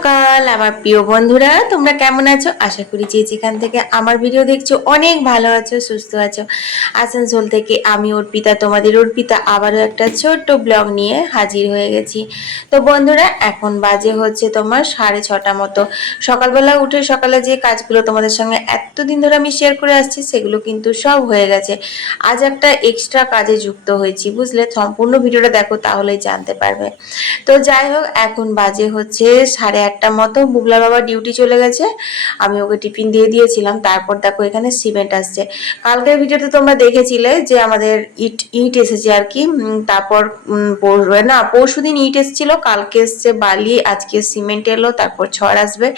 пока-пока! সকাল আমার প্রিয় বন্ধুরা, তোমরা কেমন আছো? আশা করি যে যেখান থেকে আমার ভিডিও দেখছ, অনেক ভালো আছো, সুস্থ আছো। আসানসোল থেকে আমি অর্পিতা, তোমাদের অর্পিতা, আবারও একটা ছোট্ট ব্লগ নিয়ে হাজির হয়ে গেছি। তো বন্ধুরা, এখন বাজে হচ্ছে তোমার সাড়ে ছটা মতো। সকালবেলা উঠে সকালে যে কাজগুলো তোমাদের সঙ্গে এতদিন ধরে আমি শেয়ার করে আসছি, সেগুলো কিন্তু সব হয়ে গেছে। আজ একটা এক্সট্রা কাজে যুক্ত হয়েছি, বুঝলে? সম্পূর্ণ ভিডিওটা দেখো, তাহলেই জানতে পারবে। তো যাই হোক, এখন বাজে হচ্ছে সাড়ে আটটা মতো। বুগলার বাবা ডিউটি চলে গেছে। আমি ওকে টিফিন দিয়ে দিয়েছিলাম। তারপর দেখো এখানে সিমেন্ট আসছে। কালকের ভিডিওতে তোমরা দেখেছিলে যে আমাদের ইট ইট এসেছে আর কি। তারপর না পরশু দিন ইট এসেছিল, কালকে এসছে বালি, আজকে সিমেন্ট এলো, তারপর ছড় আসবে।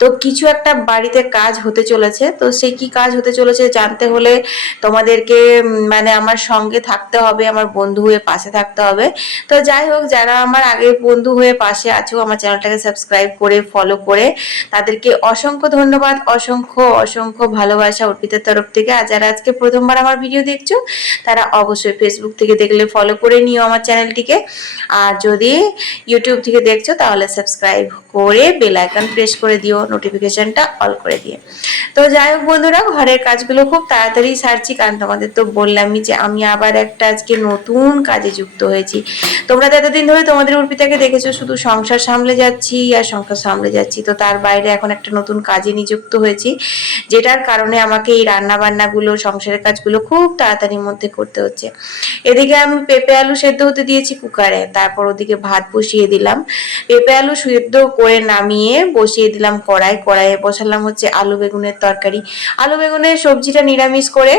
তো কিছু একটা বাড়িতে কাজ হতে চলেছে। তো সেই কি কাজ হতে চলেছে জানতে হলে তোমাদেরকে মানে আমার সঙ্গে থাকতে হবে, আমার বন্ধু হয়ে পাশে থাকতে হবে। তো যাই হোক, যারা আমার আগের বন্ধু হয়ে পাশে আছো, আমার চ্যানেলটাকে সাবস্ক্রাইব করে ফলো করে তাদেরকে অসংখ্য ধন্যবাদ, অসংখ্য অসংখ্য ভালোবাসা অর্পিতার তরফ থেকে। আর যারা আজকে প্রথমবার আমার ভিডিও দেখছ, তারা অবশ্যই ফেসবুক থেকে দেখলে ফলো করে নিও আমার চ্যানেলটিকে আর যদি ইউটিউব থেকে দেখছ, তাহলে সাবস্ক্রাইব করে বেল আইকন প্রেস করে দিও নোটিফিকেশনটা অল করে দিয়ে। তো যাই হোক বন্ধুরা, ঘরের কাজগুলো খুব তাড়াতাড়ি সারছি, কারণ তোমাদের তো বললামই যে আমি আবার একটা আজকে নতুন কাজে যুক্ত হয়েছি। তোমরা তো এতদিন ধরে তোমাদের অর্পিতাকে দেখেছ, শুধু সংসার সামলে যাচ্ছি আর সংসার সামলে যাচ্ছি। তো তার বাইরে এখন একটা নতুন কাজে নিযুক্ত হয়েছি, যেটার কারণে আমাকে এই রান্না বান্নাগুলো সংসারের কাজগুলো খুব তাড়াতাড়ির মধ্যে করতে হচ্ছে। এদিকে আমি পেঁপে আলু সেদ্ধ হতে দিয়েছি কুকারে, তারপর ওদিকে ভাত বসিয়ে দিলাম। পেঁপে আলু সেদ্ধ করে নামিয়ে বসিয়ে দিলাম কড়াই, কড়াইয়ে বসালাম হচ্ছে আলু বেগুনের তরকারি। আলু বেগুনের সবজিটা নিরামিষ করে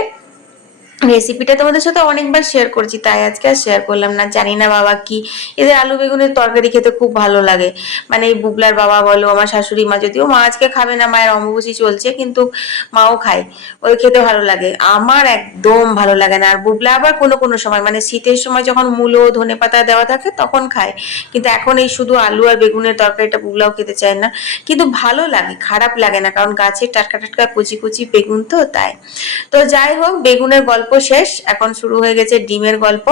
রেসিপিটা তোমাদের সাথে অনেকবার শেয়ার করেছি, তাই আজকে আর শেয়ার করলাম না। জানি না বাবা কি। এদের আলু বেগুনের তরকারি খেতে খুব ভালো লাগে। মানে এই বুবলার বাবা বলো, আমার শাশুড়ি মা, যদিও মা আজকে খাবে না, মায়ের অম্বুবচি চলছে, কিন্তু মাও খায়। ওই খেতে ভালো লাগে। আমার একদম ভালো লাগে না। আর বুবলা আবার কোনো কোনো সময় মানে শীতের সময় যখন মূলো, ধনে পাতা দেওয়া থাকে, তখন খায়। কিন্তু এখন এই শুধু আলু আর বেগুনের তরকারিটা বুবলাও খেতে চায় না। কিন্তু ভালো লাগে, খারাপ লাগে না, কারণ গাছের টাটকা টাটকা কুচি কুচি বেগুন তো, তাই। তো যাই হোক, বেগুনের গল্প শেষ। এখন শুরু হয়ে গেছে ডিমের গল্প।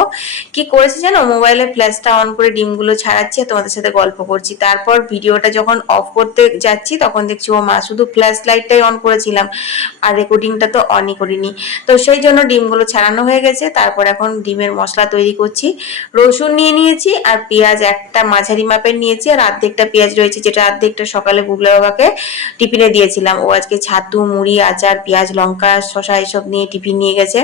কি করেছি জানো? মোবাইলে ফ্ল্যাশটা অন করে ডিমগুলো ছাড়াচ্ছি তোমাদের সাথে গল্প করছি। তারপর ভিডিওটা যখন অফ করতে যাচ্ছি, তখন দেখছি, ও মা, শুধু ফ্ল্যাশ লাইটটাই অন করেছিলাম আর রেকর্ডিংটা তো অনই করিনি। তো সেই জন্য ডিমগুলো ছাড়ানো হয়ে গেছে। তারপর এখন ডিমের মশলা তৈরি করছি। রসুন নিয়ে নিয়েছি আর পেঁয়াজ একটা মাঝারি মাপের নিয়েছি আর অর্ধেকটা পেঁয়াজ রয়েছে, যেটা অর্ধেকটা সকালে বুবলা বাবাকে টিফিনে দিয়েছিলাম। ও আজকে ছাতু, মুড়ি, আচার, পেঁয়াজ, লঙ্কা শশা এসব নিয়ে টিফিন নিয়ে গেছে।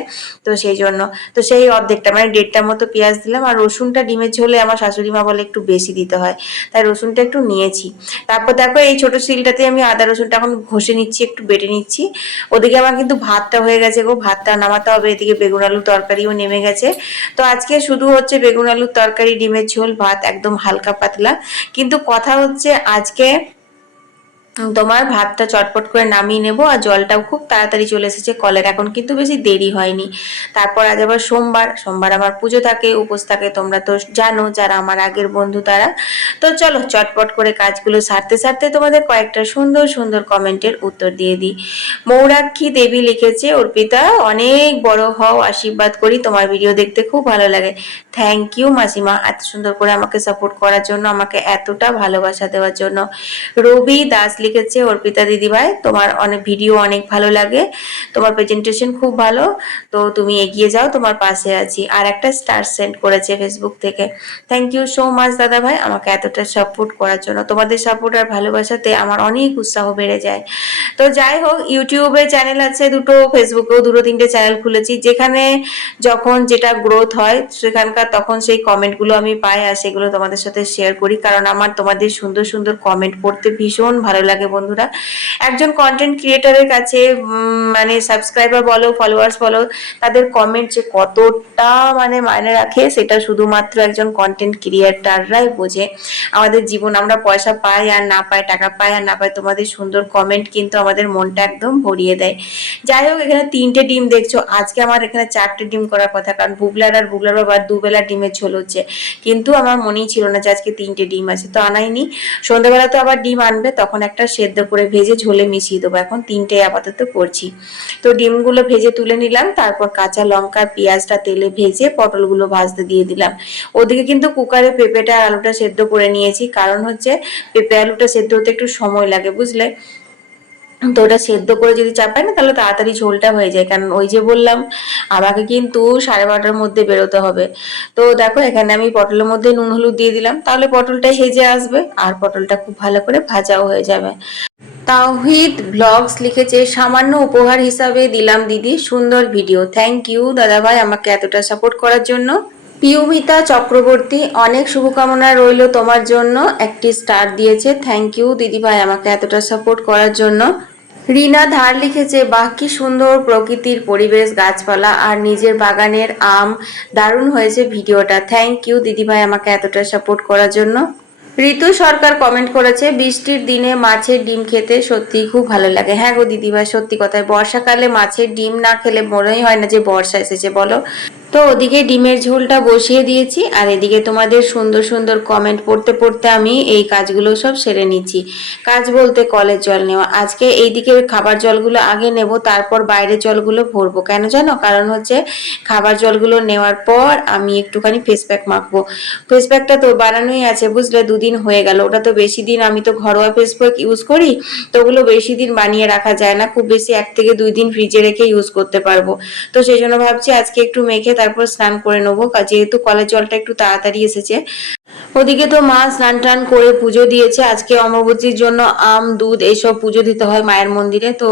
তো সেই জন্য, তো সেই অর্ধেকটা মানে দেড়টার মতো পেঁয়াজ দিলাম আর রসুনটা ডিমের ঝোলে আমার শাশুড়ি মা বলে একটু বেশি দিতে হয়, তাই রসুনটা একটু নিয়েছি। তারপর দেখো এই ছোট শিলটাতে আমি আদা রসুনটা এখন ঘষে নিচ্ছি, একটু বেটে নিচ্ছি। ওদিকে আমার কিন্তু ভাতটা হয়ে গেছে গো, ভাতটা নামাতে হবে, এদিকে বেগুন আলু তরকারিও নেমে গেছে। তো আজকে শুধু হচ্ছে বেগুন আলুর তরকারি, ডিমের ঝোল, ভাত, একদম হালকা পাতলা। কিন্তু কথা হচ্ছে আজকে তোমার ভাতটা চটপট করে নামিয়ে নেব আর জলটাও খুব তাড়াতাড়ি চলে এসেছে কলের। এখন কিন্তু বেশি দেরি হয়নি। তারপর আজ আবার সোমবার। সোমবার আমার পুজো থাকে, উপোস থাকে, তোমরা তো জানো যারা আমার আগের বন্ধু তারা। তো চলো চটপট করে কাজগুলো সারতে সারতে তোমাদের কয়েকটা সুন্দর সুন্দর কমেন্টের উত্তর দিয়ে দিই। মৌরাক্ষী দেবী লিখেছে, অর্পিতা, অনেক বড় হও, আশীর্বাদ করি। তোমার ভিডিও দেখতে খুব ভালো লাগে। থ্যাংক ইউ মাসিমা। এত সুন্দর করে আমাকে সাপোর্ট করার জন্য, আমাকে এতটা ভালোবাসা দেওয়ার জন্য। রবি দাস লিখেছে অর্পিতা দিদিভাই। তোমার অনেক ভিডিও অনেক ভালো লাগে। তোমার প্রেজেন্টেশন খুব ভালো। তো তুমি এগিয়ে যাও, তোমার পাশে আছি। আর একটা স্টার সেন্ড করেছে ফেসবুক থেকে। থ্যাংক ইউ সো মাচ দাদা ভাই আমাকে এতটা সাপোর্ট করার জন্য। তোমাদের সাপোর্ট আর ভালোবাসাতে আমার অনেক উৎসাহ বেড়ে যায়। তো যাই হোক ইউটিউবে চ্যানেল আছে দুটো ফেসবুকেও দুটো, তিনটে চ্যানেল খুলেছি। যেখানে যখন যেটা গ্রোথ হয়, সেখানকার তখন সেই কমেন্টগুলো আমি পাই আর সেগুলো তোমাদের সাথে শেয়ার করি। কারণ আমার তোমাদের সুন্দর সুন্দর কমেন্ট পড়তে ভীষণ ভালো লাগে। বন্ধুরা। একজন কন্টেন্ট ক্রিয়েটারের কাছে মানে সাবস্ক্রাইবার বলো ফলোয়ার্স বলো, তাদের কমেন্ট যে কতটা মানে মায়নে রাখে, সেটা শুধুমাত্র একজন কন্টেন্ট ক্রিয়েটাররাই বোঝে। আমাদের জীবন, আমরা পয়সা পাই আর না পাই, টাকা পাই আর না পাই, তোমাদের সুন্দর কমেন্ট কিন্তু আমাদের মনটা একদম ভরিয়ে দেয়। যাই হোক, এখানে তিনটে ডিম দেখছ। আজকে আমার এখানে চারটে ডিম করার কথা, কারণ বুবলার আর বুবলার বাবার দুবেলা ডিমের ঝোল হচ্ছে। কিন্তু আমার মনেই ছিল না যে আজকে তিনটে ডিম আছে, তো আনাইনি। সন্ধ্যাবেলা তো আবার ডিম আনবে, তখন একটা একটা সেদ্ধ করে ভেজে ঝোলে মিশিয়ে দেবো। এখন তিনটে আপাতত করছি। তো ডিমগুলো ভেজে তুলে নিলাম, তারপর কাঁচা লঙ্কা, পেঁয়াজটা তেলে ভেজে পটলগুলো ভাজতে দিয়ে দিলাম। ওদিকে কিন্তু কুকারে পেঁপেটা আলুটা সেদ্ধ করে নিয়েছি, কারণ হচ্ছে পেঁপে আলুটা সেদ্ধ হতে একটু সময় লাগে, বুঝলে? তো ওটা সেদ্ধ করে যদি চাপাই না, তাহলে তাড়াতাড়ি ঝোলটা হয়ে যায়। কারণ ওই যে বললাম, আমাকে কিন্তু সাড়ে বারোটার মধ্যে বেরোতে হবে। তো দেখো, এখানে আমি পটলের মধ্যে নুন, হলুদ দিয়ে দিলাম। তাহলে পটলটা হেজে আসবে আর পটলটা খুব ভালো করে ভাজাও হয়ে যাবে। তাওহিদ ব্লগস লিখেছে, সামান্য উপহার হিসাবে দিলাম দিদি। সুন্দর ভিডিও। থ্যাংক ইউ দাদাভাই, আমাকে এতটা সাপোর্ট করার জন্য। পিউমিতা চক্রবর্তী, অনেক শুভকামনা রইল তোমার জন্য। একটি স্টার দিয়েছে থ্যাংক ইউ দিদিভাই, আমাকে এতটা সাপোর্ট করার জন্য। রিনা ধার লিখেছে, বাহ, কি সুন্দর প্রকৃতির পরিবেশ, গাছপালা আর নিজের বাগানের আম। দারুণ হয়েছে ভিডিওটা। থ্যাংক ইউ দিদিভাই, আমাকে এতটা সাপোর্ট করার জন্য। ঋতু সরকার কমেন্ট করেছে, বৃষ্টির দিনে মাছের ডিম খেতে সত্যি খুব ভালো লাগে। হ্যাঁ গো দিদিভাই, সত্যি কথায়, বর্ষাকালে মাছের ডিম না খেলে মনেই হয় না যে বর্ষা এসেছে, বলো। তো ওদিকে ডিমের ঝোলটা বসিয়ে দিয়েছি, আর এদিকে তোমাদের সুন্দর সুন্দর কমেন্ট পড়তে পড়তে আমি এই কাজগুলো সব সেরে নিচ্ছি। কাজ বলতে কলের জল নেওয়া। আজকে এইদিকে খাবার জলগুলো আগে নেব, তারপর বাইরের জলগুলো ভরবো। কেন জানো? কারণ হচ্ছে খাবার জলগুলো নেওয়ার পর আমি একটুখানি ফেস প্যাক মাখবো। ফেস প্যাকটা তো বানানোই আছে, বুঝলে? দুদিন হয়ে গেল। ওটা তো বেশি দিন আমি তো ঘরোয়া ফেস প্যাক ইউজ করি, তো ওগুলো বেশি দিন বানিয়ে রাখা যায় না। খুব বেশি এক থেকে দুই দিন ফ্রিজে রেখে ইউজ করতে পারব। তো সেই জন্য ভাবছি আজকে একটু মেখে তারপর স্নান করে নেব। যেহেতু কলের জলটা একটু তাড়াতাড়ি এসেছে। ওদিকে তো মা স্নান টান করে পুজো দিয়েছে। আজকে অমাবতীর জন্য আম, দুধ এইসব পুজো দিতে হয় মায়ের মন্দিরে। তো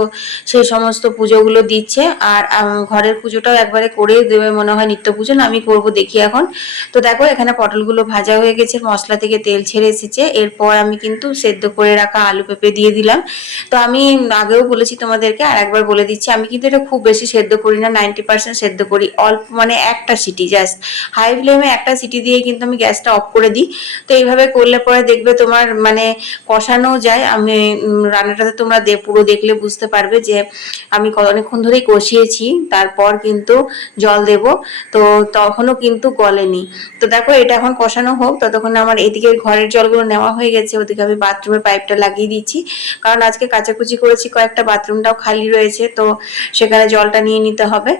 সেই সমস্ত পুজোগুলো দিচ্ছে। আর ঘরের পুজোটাও একবারে করে দেবে মনে হয় নিত্য পুজো না, আমি করব দেখি এখন। তো দেখো, এখানে পটলগুলো ভাজা হয়ে গেছে, মশলা থেকে তেল ছেড়ে এসেছে। এরপর আমি কিন্তু সেদ্ধ করে রাখা আলু পেঁপে দিয়ে দিলাম। তো আমি আগেও বলেছি তোমাদেরকে, আর একবার বলে দিচ্ছি, আমি কিন্তু এটা খুব বেশি সেদ্ধ করি না, নাইনটি পার্সেন্ট সেদ্ধ করি। অল্প মানে একটা সিটি, জাস্ট। হাই ফ্লেমে একটা সিটি দিয়ে কিন্তু আমি গ্যাসটা অফ করে দিই। তো এইভাবে করলে পরে দেখবে তোমার মানে কষানো যায়। আমি রান্নাটাতে তোমরা পুরো দেখলে বুঝতে পারবে যে আমি অনেকক্ষণ ধরেই কষিয়েছি, তারপর কিন্তু জল দেব। তো তখনও কিন্তু গলেনি। তো দেখো এটা এখন কষানো হোক, ততক্ষণ আমার এদিকে ঘরের জলগুলো নেওয়া হয়ে গেছে। ওদিকে আমি বাথরুমের পাইপটা লাগিয়ে দিচ্ছি কারণ আজকে কাচাকুচি করেছি, কয়েকটা বাথরুমটাও খালি রয়েছে, তো সেখানে জলটা নিয়ে নিতে হবে।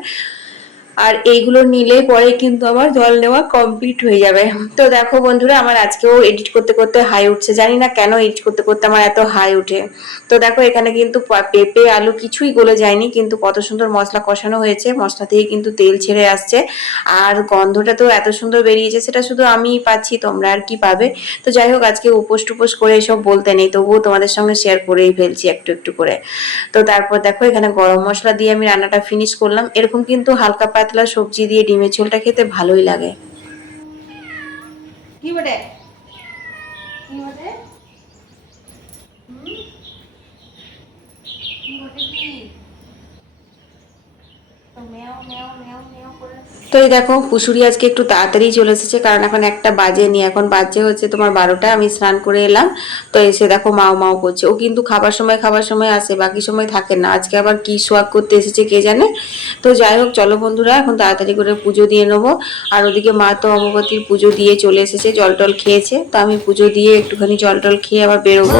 আর এইগুলো নিলে পরে কিন্তু আমার জল নেওয়া কমপ্লিট হয়ে যাবে। তো দেখো বন্ধুরা, আমার আজকেও এডিট করতে করতে হাই উঠছে। জানি না কেন এডিট করতে করতে আমার এত হাই উঠে। তো দেখো, এখানে কিন্তু পেঁপে, আলু কিছুই গলে যায়নি, কিন্তু কত সুন্দর মশলা কষানো হয়েছে। মশলা থেকে কিন্তু তেল ছেড়ে আসছে। আর গন্ধটা তো এত সুন্দর বেরিয়েছে, সেটা শুধু আমিই পাচ্ছি, তোমরা আর কি পাবে। তো যাই হোক, আজকে উপোস টুপোস করে এসব বলতে নেই, তবুও তোমাদের সঙ্গে শেয়ার করেই ফেলছি একটু একটু করে। তো তারপর দেখো, এখানে গরম মশলা দিয়ে আমি রান্নাটা ফিনিশ করলাম। এরকম কিন্তু হালকা পাতলা সবজি দিয়ে ডিমের ঝোলটা খেতে ভালোই লাগে। কি বটে কি বটে তো এই দেখো পুশুরি আজকে একটু তাড়াতাড়ি চলে এসেছে, কারণ এখন একটা বাজে নি এখন বাজে হচ্ছে তোমার বারোটা, আমি স্নান করে এলাম। তো এসে দেখো মাও মাও করছে। ও কিন্তু খাবার সময় খাবার সময় আসে, বাকি সময় থাকে না। আজকে আবার কি সোয়াগ করতে এসেছে কে জানে? তো যাই হোক, চলো বন্ধুরা, এখন তাড়াতাড়ি করে পুজো দিয়ে নেব। আর ওদিকে মা তো অমাবতীর পুজো দিয়ে চলে এসেছে জল টল খেয়েছে। তো আমি পুজো দিয়ে একটুখানি জল টল খেয়ে আবার বেরোবো।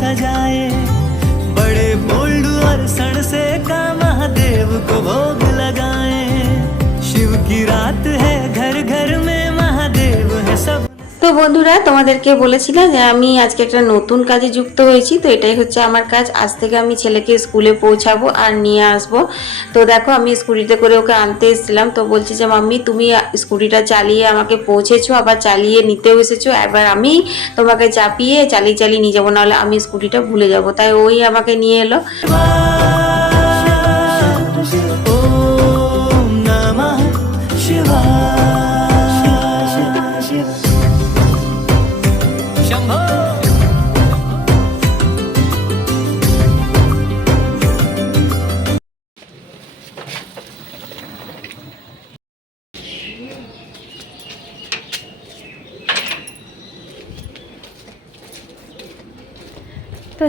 सजाए বন্ধুরা, তোমাদেরকে বলেছিলাম যে আমি আজকে একটা নতুন কাজে যুক্ত হয়েছি, তো এটাই হচ্ছে আমার কাজ। আজ থেকে আমি ছেলেকে স্কুলে পৌঁছাবো আর নিয়ে আসব। তো দেখো, আমি স্কুটিতে করে ওকে আনতে এসেছিলাম। তো বলছি যে, মাম্মি, তুমি স্কুটিটা চালিয়ে আমাকে পৌঁছেছো, আবার চালিয়ে নিতেও এসেছ। এবার আমি তোমাকে চাপিয়ে চালিয়ে চালিয়ে নিয়ে যাব, নাহলে আমি স্কুটিটা ভুলে যাব। তাই ওই আমাকে নিয়ে এলো।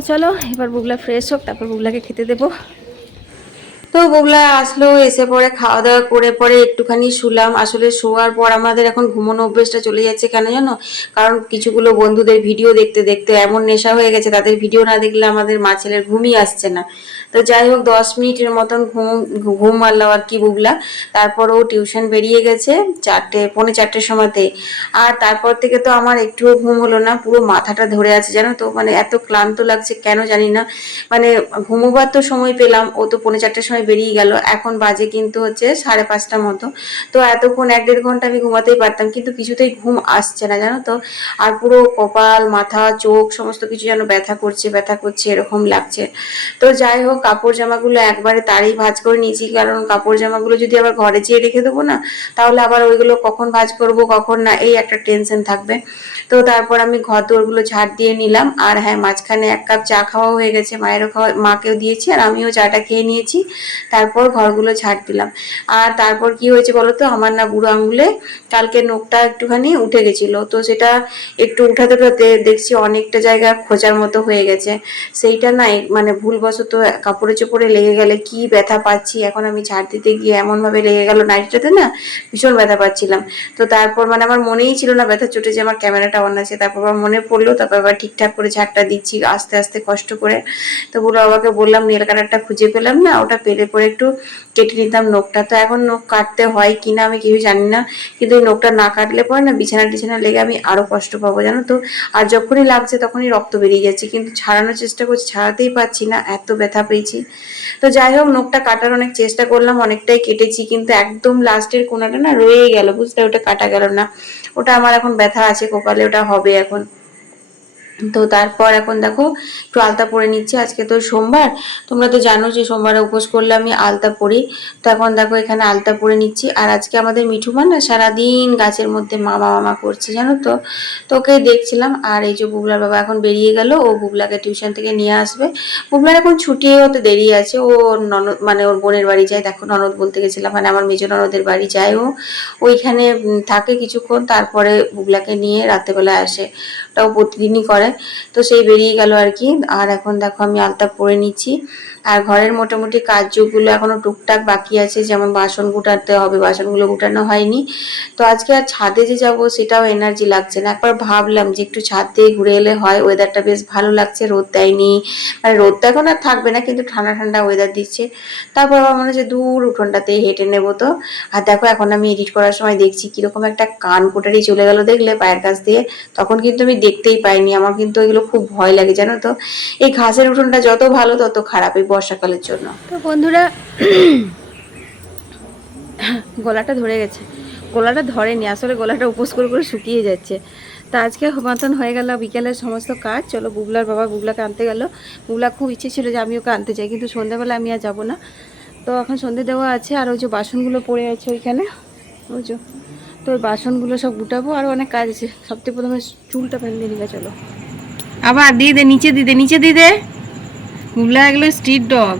চলো এবার বুগলা ফ্রেশ হোক তারপর বুগলাকে খেতে দেবো। তো বুগলা আসলো, এসে পরে খাওয়া দাওয়া করে পরে একটুখানি শুলাম। আসলে শোয়ার পর আমাদের এখন ঘুমানো অভ্যেসটা চলে যাচ্ছে কেন জানো? কারণ কিছুগুলো বন্ধুদের ভিডিও দেখতে দেখতে এমন নেশা হয়ে গেছে, তাদের ভিডিও না দেখলে আমাদের মা ছেলের ঘুমই আসছে না। তো যাই হোক, দশ মিনিটের মতন ঘুম ঘুম মারলো আর কি বুগলা তারপর ও টিউশন বেরিয়ে গেছে চারটে, পৌনে চারটের সময়তে আর তারপর থেকে তো আমার একটুও ঘুম হলো না, পুরো মাথাটা ধরে আছে জানো তো? মানে এত ক্লান্ত লাগছে, কেন জানি না। মানে ঘুমোবার তো সময় পেলাম, ও তো পৌনে চারটের সময় বেরিয়ে গেল। এখন বাজে কিন্তু হচ্ছে সাড়ে পাঁচটার মতো। তো এতক্ষণ এক দেড় ঘণ্টা আমি ঘুমাতেই পারতাম, কিন্তু কিছুতেই ঘুম আসছে না, জানো তো? আর পুরো কপাল, মাথা, চোখ সমস্ত কিছু যেন ব্যথা করছে ব্যথা করছে, এরকম লাগছে। তো যাই হোক, কাপড় জামাগুলো একবারে তারই ভাঁজ করে নিয়েছি, কারণ কাপড় জামাগুলো যদি আবার ঘরে যেয়ে রেখে দেবো না, তাহলে আবার ওইগুলো কখন ভাঁজ করব, কখন না, এই একটা টেনশন থাকবে। তো তারপর আমি ঘর দোরগুলো ঝাড় দিয়ে নিলাম, আর হ্যাঁ মাঝখানে এক কাপ চা খাওয়া হয়ে গেছে, মায়েরও খাওয়া, মাকেও দিয়েছি, আর আমিও চাটা খেয়ে নিয়েছি। তারপর ঘরগুলো ঝাড় দিলাম। আর তারপর কি হয়েছে বলো তো আমার না বুড়ো আঙুলে কালকে নোখটা একটুখানি উঠে গেছিল। তো সেটা একটু উঠাতে উঠাতে দেখছি অনেকটা জায়গা খোঁজার মতো হয়ে গেছে। সেইটা না মানে ভুলবশত কাপড়ে চোপড়ে লেগে গেলে কি ব্যথা পাচ্ছি? এখন আমি ঝাড় দিতে গিয়ে এমনভাবে লেগে গেল নাইটটাতে না ভীষণ ব্যথা পাচ্ছিলাম। তো তারপর মানে আমার মনেই ছিল না ব্যথা চোটে যে আমার ক্যামেরাটা অন আছে। তারপর আবার মনে পড়ল, তারপর আবার ঠিকঠাক করে ঝাড়টা দিচ্ছি আস্তে আস্তে কষ্ট করে। তো বুড়ো বাবাকে বললাম, নেল কালারটা খুঁজে পেলাম না, ওটা পেলে পরে একটু কেটে নিতাম নখটা। তো এখন নখ কাটতে হয় কিনা আমি কিছু জানি না। কিন্তু এই নখটা না কাটলে পরে না বিছানা টিছানা লেগে আমি আরও কষ্ট পাবো, জানো তো? আর যখনই লাগছে তখনই রক্ত বেরিয়ে যাচ্ছে। কিন্তু ছাড়ানোর চেষ্টা করছি, ছাড়াতেই পারছি না, এত ব্যথা পেয়েছি। তো যাই হোক, নখটা কাটার অনেক চেষ্টা করলাম, অনেকটাই কেটেছি। কিন্তু একদম লাস্টের কোনাটা না রয়ে গেল বুঝতে ওটা কাটা গেল না। ওটা আমার এখন ব্যথা আছে কপালে, ওটা হবে এখন। তো তারপর এখন দেখো একটু আলতা পরে নিচ্ছি, আজকে তো সোমবার। তোমরা তো জানো যে সোমবারে উপোস করলে আমি আলতা পরি। তো এখন দেখো এখানে আলতা পরে নিচ্ছি। আর আজকে আমাদের মিঠুমা না সারাদিন গাছের মধ্যে মামা মামা করছে, জানো তো। তো ওকে দেখছিলাম, আর এই যে বুবলার বাবা এখন বেরিয়ে গেল, ও বুবলাকে টিউশন থেকে নিয়ে আসবে। বুবলার এখন ছুটি হতে দেরি আছে, ও ননদ মানে ওর বোনের বাড়ি যায়। দেখো ননদ বলতে গেছিলাম মানে আমার মেজো ননদের বাড়ি যায় ও। ওইখানে থাকে কিছুক্ষণ, তারপরে বুবলাকে নিয়ে রাত্রেবেলা আসে। ওটাও প্রতিদিনই করে। তো সেই বেরিয়ে গেল আর কি। আর এখন দেখো আমি আলতা পরে নিচ্ছি। আর ঘরের মোটামুটি কাজগুলো এখনও টুকটাক বাকি আছে। যেমন বাসন গুটাতে হবে, বাসনগুলো গুটানো হয়নি। তো আজকে আর ছাদে যে যাব সেটাও এনার্জি লাগছে না। একবার ভাবলাম যে একটু ছাদ দিয়ে ঘুরে এলে হয় ওয়েদারটা বেশ ভালো লাগছে, রোদ দেয়নি। মানে রোদ তো এখন আর থাকবে না, কিন্তু ঠান্ডা ঠান্ডা ওয়েদার দিচ্ছে। তারপর আমার মনে হচ্ছে দূর উঠোনটাতে হেঁটে নেব তো। আর দেখো এখন আমি এডিট করার সময় দেখছি কীরকম একটা কান কোটারি চলে গেল দেখলে পায়ের কাছ দিয়ে। তখন কিন্তু আমি দেখতেই পাইনি, আমার কিন্তু এগুলো খুব ভয় লাগে, জানো তো? এই ঘাসের উঠোনটা যত ভালো, তত খারাপ এই বর্ষাকালের জন্য। তো বন্ধুরা, গলাটা ধরে গেছে। গলাটা ধরেনি, আসলে গলাটা উপোস করে করে শুকিয়ে যাচ্ছে। তা আজকে মতন হয়ে গেল বিকেলের সমস্ত কাজ। চলো, বুবলার বাবা বুবলাকে আনতে গেল। বুবলা খুব ইচ্ছে ছিল যে আমি ওকে আনতে চাই কিন্তু সন্ধ্যাবেলা আমি আর যাব না। তো এখন সন্ধে দেওয়া আছে, আর ওই যে বাসনগুলো পড়ে আছে ওইখানে। বুঝছ তো ওই বাসনগুলো সব গুটাবো, আর অনেক কাজ আছে। সবথেকে প্রথমে চুলটা ফেলে নিয়ে চলো। আবার দিয়ে দে নিচে দিয়ে দে নিচে দিয়ে দে। বুবলা এগুলো স্ট্রিট ডগ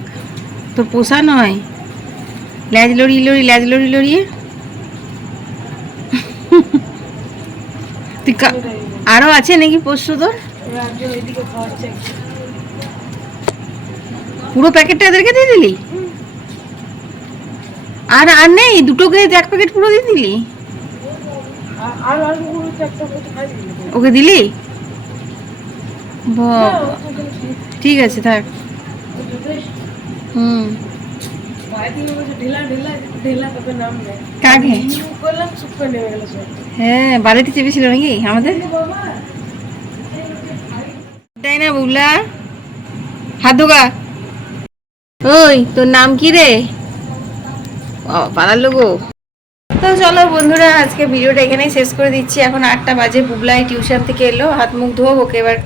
তোর পোষা নয়। ল্যাজ লড়ি লড়ি ল্যাজ লড়ি লড়িয়ে। তুই কা- আরও আছে নাকি পোষ্য তোর? পুরো প্যাকেটটা এদেরকে দিয়ে দিলি? আর আর নেই দুটোকে এক প্যাকেট পুরো দিয়ে দিলি। ওকে দিলি। ঠিক আছে, থাক। হুম। কাকে? হ্যাঁ বাড়িতে ওই, তোর নাম কি রে? চলো বন্ধুরা, আজকে ভিডিওটা এখানেই শেষ করে দিচ্ছি। এখন আটটা বাজে, বুবলাই টিউশন থেকে এলো, হাত মুখ ধোবো, ওকে এবার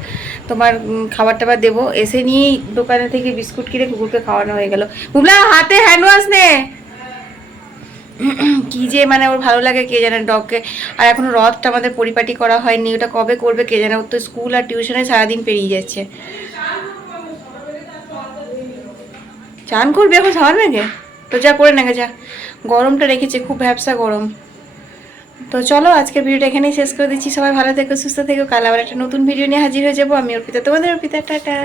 তোমার খাবার টাবার দেবো। এসে নিয়েই দোকানে থেকে বিস্কুট কিনে কুকুরকে খাওয়ানো হয়ে গেল। বুবলা, হাতে হ্যান্ড ওয়াশ নে। কি যে মানে ওর ভালো লাগে কে জানে ডগকে। আর এখনও রথটা আমাদের পরিপাটি করা হয়নি। ওটা কবে করবে কে জানে। ওর তো স্কুল আর টিউশনে সারাদিন পেরিয়ে যাচ্ছে। চান করবে এখন সাবার নাকি তো যা, করে নাকি যা। গরমটা রেখেছে, খুব ভ্যাবসা গরম। তো চলো, আজকের ভিডিওটা এখানেই শেষ করে দিচ্ছি। সবাই ভালো থেকো, সুস্থ থেকো। কাল আবার একটা নতুন ভিডিও নিয়ে হাজির হয়ে যাব। আমি অর্পিতা, তোমাদের অর্পিতা, টাটা।